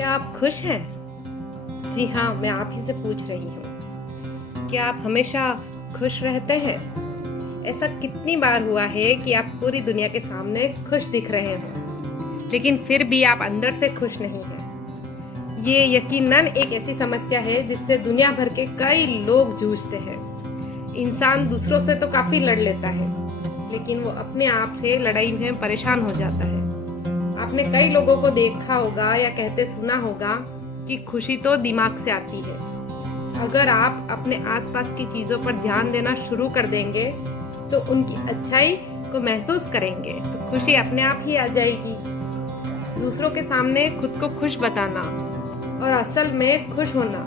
क्या आप खुश हैं? जी हाँ, मैं आप ही से पूछ रही हूँ। क्या आप हमेशा खुश रहते हैं? ऐसा कितनी बार हुआ है कि आप पूरी दुनिया के सामने खुश दिख रहे हों, लेकिन फिर भी आप अंदर से खुश नहीं हैं। ये यकीनन एक ऐसी समस्या है जिससे दुनिया भर के कई लोग जूझते हैं। इंसान दूसरों से तो काफ़ी लड़ लेता है, लेकिन वो अपने आप से लड़ाई में परेशान हो जाता है। आपने कई लोगों को देखा होगा या कहते सुना होगा कि खुशी तो दिमाग से आती है। अगर आप अपने आसपास की चीज़ों पर ध्यान देना शुरू कर देंगे तो उनकी अच्छाई को महसूस करेंगे तो खुशी अपने आप ही आ जाएगी। दूसरों के सामने खुद को खुश बताना और असल में खुश होना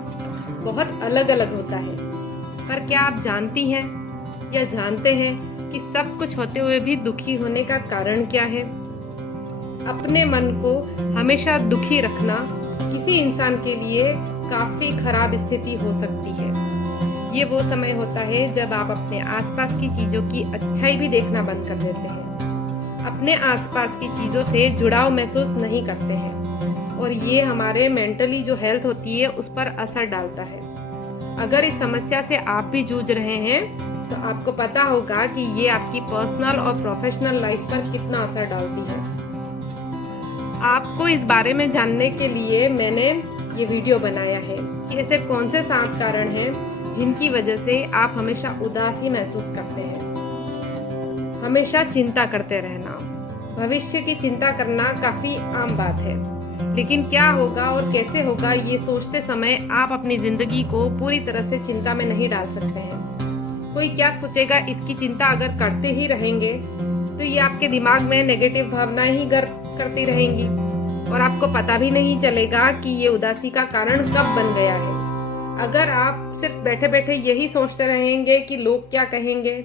बहुत अलग अलग होता है। पर क्या आप जानती हैं या जानते हैं कि सब कुछ होते हुए भी दुखी होने का कारण क्या है? अपने मन को हमेशा दुखी रखना किसी इंसान के लिए काफी खराब स्थिति हो सकती है। ये वो समय होता है जब आप अपने आसपास की चीजों की अच्छाई भी देखना बंद कर देते हैं, अपने आसपास की चीजों से जुड़ाव महसूस नहीं करते हैं और ये हमारे मेंटली जो हेल्थ होती है उस पर असर डालता है। अगर इस समस्या से आप भी जूझ रहे हैं तो आपको पता होगा कि ये आपकी पर्सनल और प्रोफेशनल लाइफ पर कितना असर डालती है। आपको इस बारे में जानने के लिए मैंने ये वीडियो बनाया है कि ऐसे कौन से 7 कारण हैं जिनकी वजह से आप हमेशा उदासी महसूस करते हैं। हमेशा चिंता करते रहना, भविष्य की चिंता करना काफी आम बात है, लेकिन क्या होगा और कैसे होगा ये सोचते समय आप अपनी जिंदगी को पूरी तरह से चिंता में नहीं डाल सकते हैं। कोई क्या सोचेगा इसकी चिंता अगर करते ही रहेंगे तो ये आपके दिमाग में नेगेटिव भावनाएं ही घर करती रहेंगी और आपको पता भी नहीं चलेगा कि ये उदासी का कारण कब बन गया है। अगर आप सिर्फ बैठे बैठे यही सोचते रहेंगे कि लोग क्या कहेंगे,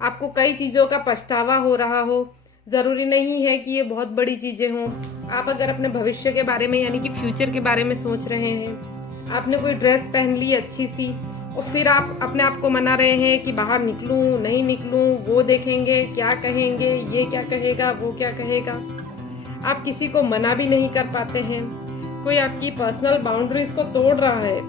आपको कई चीज़ों का पछतावा हो रहा हो, ज़रूरी नहीं है कि ये बहुत बड़ी चीज़ें हों। आप अगर अपने भविष्य के बारे में यानी कि फ्यूचर के बारे में सोच रहे हैं, आपने कोई ड्रेस पहन ली अच्छी सी और फिर आप अपने आप को मना रहे हैं कि बाहर निकलूं नहीं निकलूं, वो देखेंगे क्या कहेंगे, ये क्या कहेगा, वो क्या कहेगा। आप किसी को मना भी नहीं कर पाते हैं। कोई आपकी पर्सनल बाउंड्रीज को तोड़ रहा है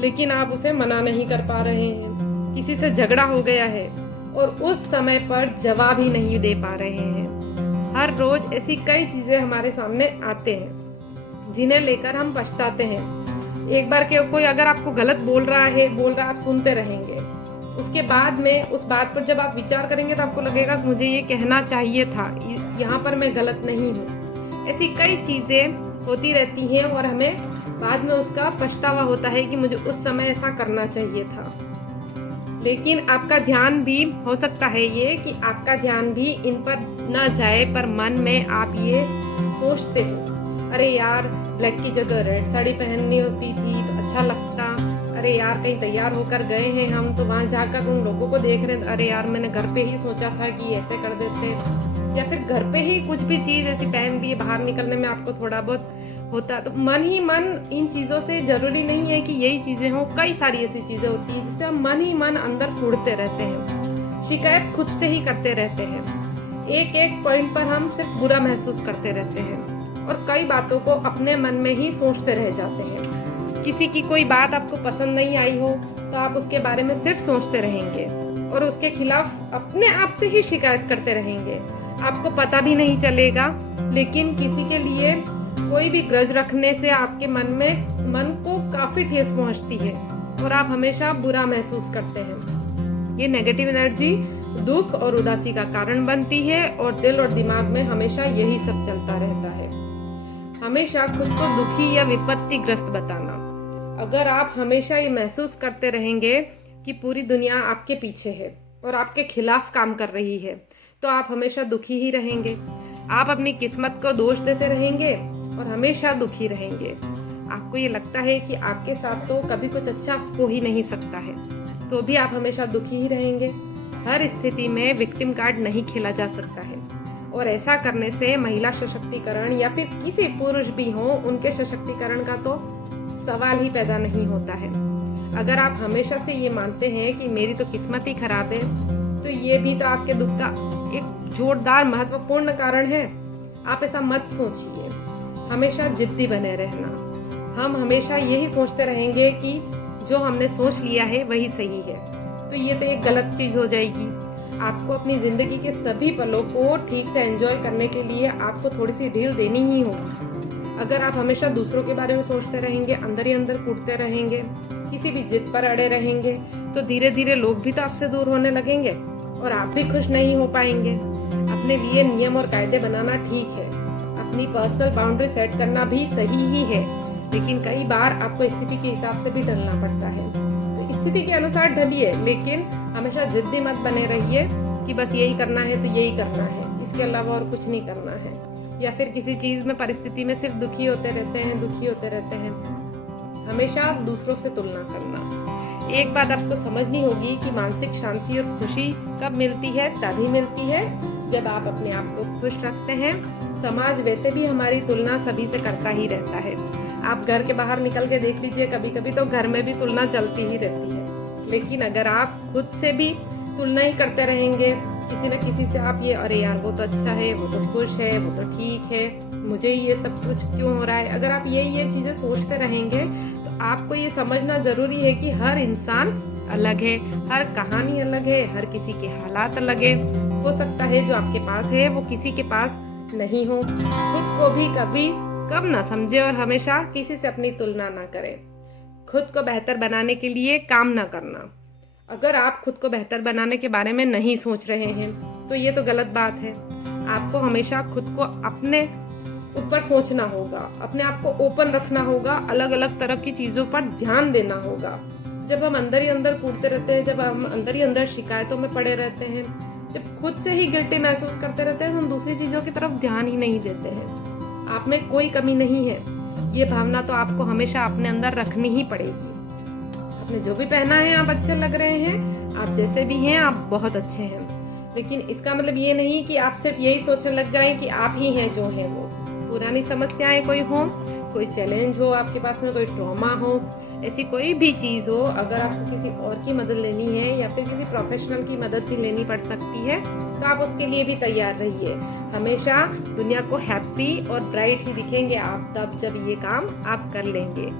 लेकिन आप उसे मना नहीं कर पा रहे हैं। किसी से झगड़ा हो गया है और उस समय पर जवाब ही नहीं दे पा रहे हैं। हर रोज ऐसी कई चीजें हमारे सामने आते हैं जिन्हें लेकर हम पछताते हैं। एक बार के कोई अगर आपको गलत बोल रहा है आप सुनते रहेंगे। उसके बाद में उस बात पर जब आप विचार करेंगे तो आपको लगेगा कि मुझे ये कहना चाहिए था, यहाँ पर मैं गलत नहीं हूँ। ऐसी कई चीज़ें होती रहती हैं और हमें बाद में उसका पछतावा होता है कि मुझे उस समय ऐसा करना चाहिए था। लेकिन आपका ध्यान भी हो सकता है ये कि आपका ध्यान भी इन पर ना जाए, पर मन में आप ये सोचते हो, अरे यार ब्लैक की जगह रेड साड़ी पहननी होती थी तो अच्छा लगता। अरे यार कहीं तैयार होकर गए हैं हम तो वहाँ जाकर उन लोगों को देख रहे हैं, अरे यार मैंने घर पे ही सोचा था कि ऐसे कर देते। या फिर घर पे ही कुछ भी चीज़ ऐसी पहन ली, बाहर निकलने में आपको थोड़ा बहुत होता तो मन ही मन इन चीज़ों से, जरूरी नहीं है कि यही चीज़ें हों, कई सारी ऐसी चीज़ें होती हैं जिससे हम मन ही मन अंदर कूदते रहते हैं, शिकायत खुद से ही करते रहते हैं। एक एक पॉइंट पर हम सिर्फ बुरा महसूस करते रहते हैं और कई बातों को अपने मन में ही सोचते रह जाते हैं। किसी की कोई बात आपको पसंद नहीं आई हो तो आप उसके बारे में सिर्फ सोचते रहेंगे और उसके खिलाफ अपने आप से ही शिकायत करते रहेंगे। आपको पता भी नहीं चलेगा, लेकिन किसी के लिए कोई भी ग्रज रखने से आपके मन को काफी ठेस पहुंचती है और आप हमेशा बुरा महसूस करते हैं। ये नेगेटिव एनर्जी दुख और उदासी का कारण बनती है और दिल और दिमाग में हमेशा यही सब चलता रहता है। हमेशा खुद को दुखी या विपत्तिग्रस्त बताना। अगर आप हमेशा ये महसूस करते रहेंगे कि पूरी दुनिया आपके पीछे है और आपके खिलाफ काम कर रही है तो आप हमेशा दुखी ही रहेंगे। आप अपनी किस्मत को दोष देते रहेंगे और हमेशा दुखी रहेंगे। आपको ये लगता है कि आपके साथ तो कभी कुछ अच्छा हो ही नहीं सकता है, तो भी आप हमेशा दुखी ही रहेंगे। हर स्थिति में विक्टिम कार्ड नहीं खेला जा सकता है और ऐसा करने से महिला सशक्तिकरण या फिर किसी पुरुष भी हो, उनके सशक्तिकरण का तो सवाल ही पैदा नहीं होता है। अगर आप हमेशा से ये मानते हैं कि मेरी तो किस्मत ही खराब है, तो ये भी तो आपके दुख का एक जोरदार महत्वपूर्ण कारण है। आप ऐसा मत सोचिए। हमेशा जिद्दी बने रहना, हम हमेशा यही सोचते रहेंगे कि जो हमने सोच लिया है वही सही है, तो ये तो एक गलत चीज़ हो जाएगी। आपको अपनी ज़िंदगी के सभी पलों को ठीक से एंजॉय करने के लिए आपको थोड़ी सी ढील देनी ही होगी। अगर आप हमेशा दूसरों के बारे में सोचते रहेंगे, अंदर ही अंदर कूटते रहेंगे, किसी भी जिद पर अड़े रहेंगे, तो धीरे धीरे लोग भी तो आपसे दूर होने लगेंगे और आप भी खुश नहीं हो पाएंगे। अपने लिए नियम और कायदे बनाना ठीक है, अपनी पर्सनल बाउंड्री सेट करना भी सही ही है, लेकिन कई बार आपको स्थिति के हिसाब से भी ढलना पड़ता है। तो स्थिति के अनुसार ढलिए, लेकिन हमेशा जिद्दी मत बने रहिए कि बस यही करना है तो यही करना है, इसके अलावा और कुछ नहीं करना है, या फिर किसी चीज़ में परिस्थिति में सिर्फ दुखी होते रहते हैं। हमेशा दूसरों से तुलना करना। एक बात आपको समझनी होगी कि मानसिक शांति और खुशी कब मिलती है? तभी मिलती है जब आप अपने आप को खुश रखते हैं। समाज वैसे भी हमारी तुलना सभी से करता ही रहता है। आप घर के बाहर निकल के देख लीजिए, कभी कभी तो घर में भी तुलना चलती ही रहती है। लेकिन अगर आप खुद से भी तुलना ही करते रहेंगे किसी न किसी से, आप ये अरे यार वो तो अच्छा है, वो तो खुश है, वो तो ठीक है, मुझे ये सब कुछ क्यों हो रहा है, अगर आप ये चीज़ें सोचते रहेंगे तो आपको ये समझना ज़रूरी है कि हर इंसान अलग है, हर कहानी अलग है, हर किसी के हालात अलग है। हो सकता है जो आपके पास है वो किसी के पास नहीं हो। खुद को भी कभी कम ना समझे और हमेशा किसी से अपनी तुलना ना करें। खुद को बेहतर बनाने के लिए काम ना करना। अगर आप खुद को बेहतर बनाने के बारे में नहीं सोच रहे हैं तो ये तो गलत बात है। आपको हमेशा खुद को अपने ऊपर सोचना होगा, अपने आप को ओपन रखना होगा, अलग अलग तरह की चीज़ों पर ध्यान देना होगा। जब हम अंदर ही अंदर कूदते रहते हैं, जब हम अंदर ही अंदर शिकायतों में पड़े रहते हैं, जब खुद से ही गिल्टी महसूस करते रहते हैं, हम दूसरी चीज़ों की तरफ ध्यान ही नहीं देते हैं। आप में कोई कमी नहीं है, ये भावना तो आपको हमेशा अपने अंदर रखनी ही पड़ेगी। आपने जो भी पहना है आप अच्छे लग रहे हैं, आप जैसे भी हैं आप बहुत अच्छे हैं, लेकिन इसका मतलब ये नहीं कि आप सिर्फ यही सोचने लग जाएं कि आप ही हैं जो हैं वो। पुरानी समस्याएं कोई हो, कोई चैलेंज हो आपके पास में, कोई ट्रॉमा हो, ऐसी कोई भी चीज़ हो, अगर आपको किसी और की मदद लेनी है या फिर किसी प्रोफेशनल की मदद भी लेनी पड़ सकती है तो आप उसके लिए भी तैयार रहिए। हमेशा दुनिया को हैप्पी और ब्राइट ही दिखेंगे आप तब जब ये काम आप कर लेंगे।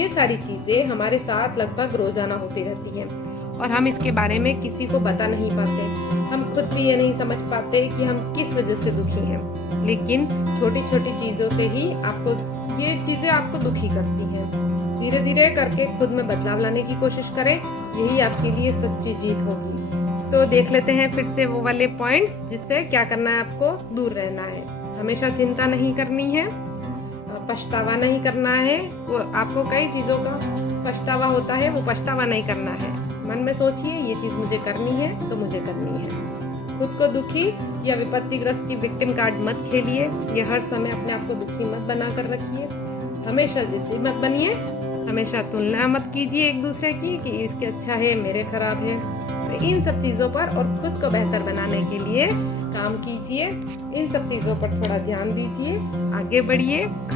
ये सारी चीज़ें हमारे साथ लगभग रोजाना होती रहती हैं और हम इसके बारे में किसी को बता नहीं पाते। हम खुद भी ये नहीं समझ पाते कि हम किस वजह से दुखी हैं, लेकिन छोटी छोटी चीज़ों से ही ये चीज़ें आपको दुखी करती हैं। धीरे धीरे करके खुद में बदलाव लाने की कोशिश करें, यही आपके लिए सच्ची जीत होगी। तो देख लेते हैं फिर से वो वाले पॉइंट्स जिससे क्या करना है, आपको दूर रहना है। हमेशा चिंता नहीं करनी है, पछतावा नहीं करना है। वो आपको कई चीज़ों का पछतावा होता है, वो पछतावा नहीं करना है। मन में सोचिए ये चीज़ मुझे करनी है तो मुझे करनी है। खुद को दुखी या विपत्तिग्रस्त की विक्टिम कार्ड मत खेलिए, ये हर समय अपने आप को दुखी मत बना कर रखिए। हमेशा जिद्दी मत बनिए, हमेशा तुलना मत कीजिए एक दूसरे की कि इसके अच्छा है मेरे खराब है। तो इन सब चीज़ों पर और खुद को बेहतर बनाने के लिए काम कीजिए, इन सब चीज़ों पर थोड़ा ध्यान दीजिए, आगे बढ़िए, खुश